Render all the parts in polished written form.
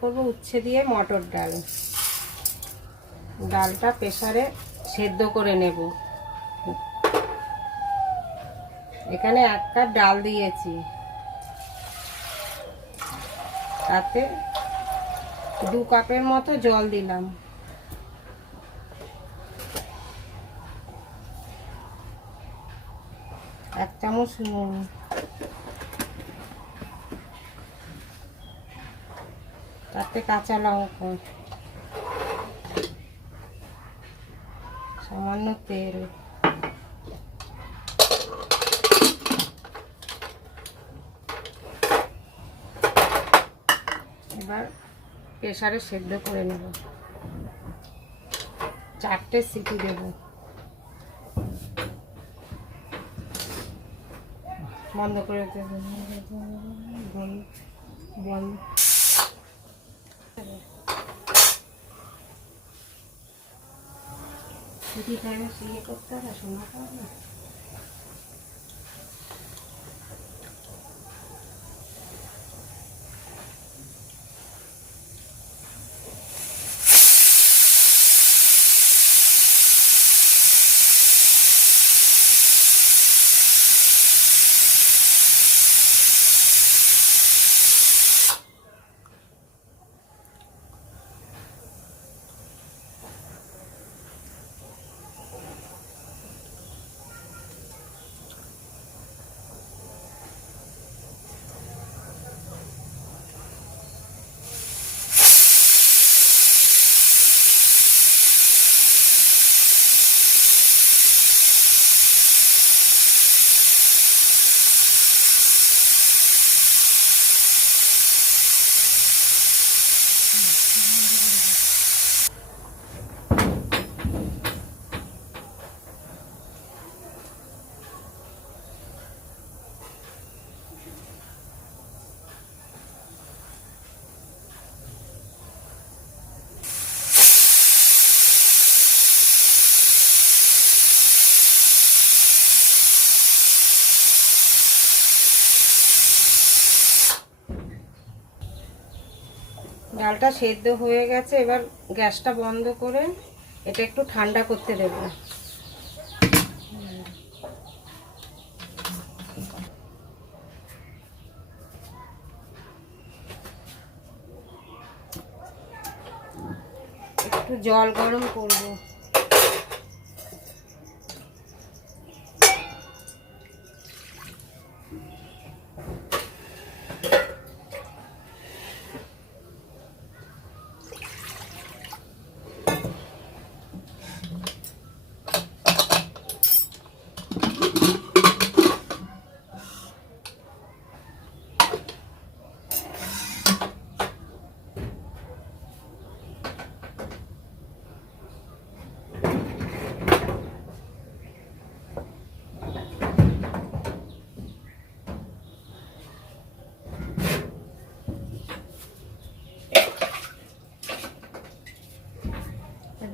করব উচ্ছে দিয়ে মটর ডাল। ডালটা প্রেসারে সেদ্ধ করে নেব। এখানে 1 কাপ ডাল দিয়েছি, তাতে 2 কাপের মতো জল দিলাম। এক চামচ নুন, তাতে কাঁচা লঙ্কা, সামান্য তেল, এবার প্রেসারে সেদ্ধ করে নেব। 4টে সিটি দেব। বন্ধ করে দেব। বন্ধ। সিটি টাইমে সিয়ে করতে হবে, শোনাতে হবে। ডালটা সেদ্ধ হয়ে গেছে। এবার গ্যাসটা বন্ধ করে এটা একটু ঠান্ডা করতে দেব। একটু জল গরম করব।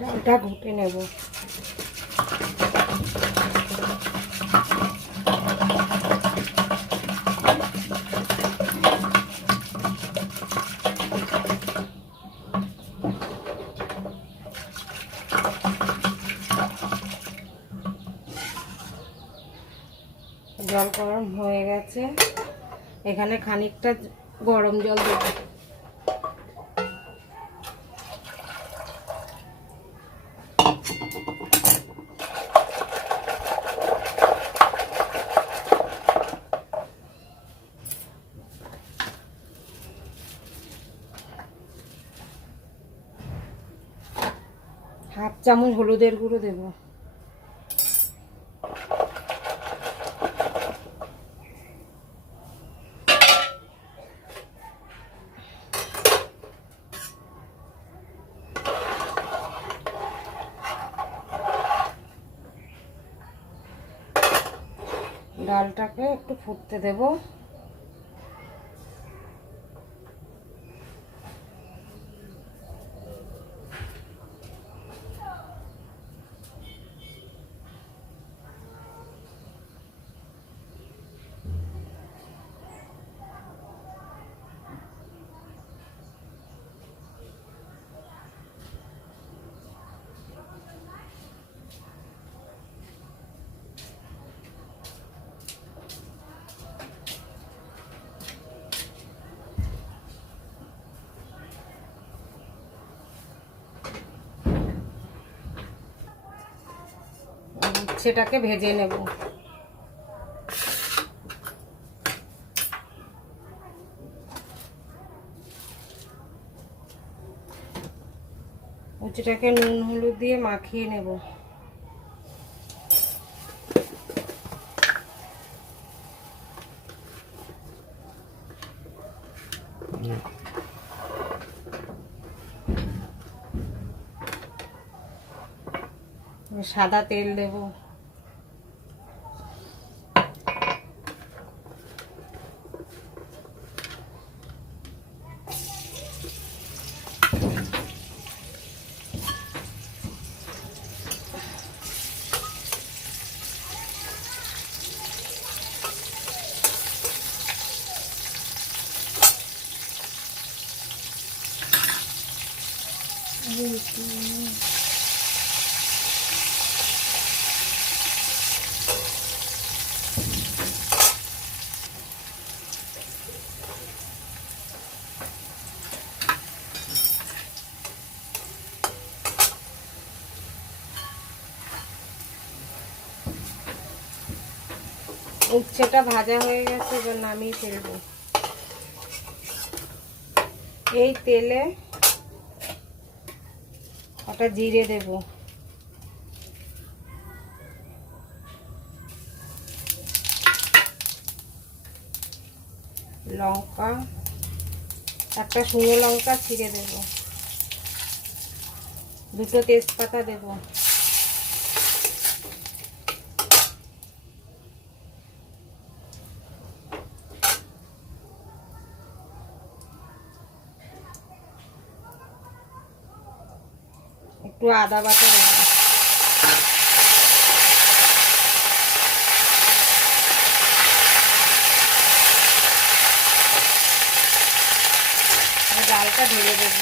ডালটা ঘুটে নেব। জল গরম হয়ে গেছে। এখানে খানিকটা গরম জল দেব। হাফ চামচ হলুদের গুঁড়ো দেব। ডালটাকে একটু ফুটতে দেব। সেটাকে ভেজে নেব। উচ্ছেটাকে নুন হলুদ দিয়ে মাখিয়ে নেব। সাদা তেল দেব। উচ্ছেটা ভাজা হয়ে গেছে, এবার নামিয়ে ফেলবো। এই তেলে একটা জিরে দেব, লঙ্কা, একটা শুকনো লঙ্কা ছিঁড়ে দেব, দুটো তেজপাতা দেব, একটু আদা বাটা দেব, ডালটা ঢেলে দেব।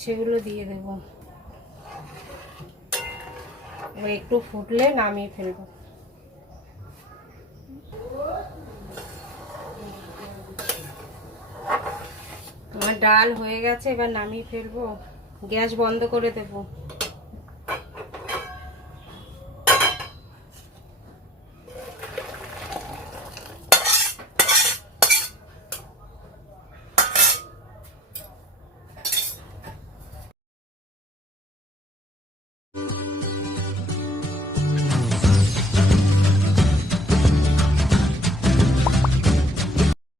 উচ্ছেগুলো দিয়ে দেব, একটু ফুটলে নামিয়ে ফেলবো। আমার ডাল হয়ে গেছে, এবার নামিয়ে ফেলবো। গ্যাস বন্ধ করে দেব।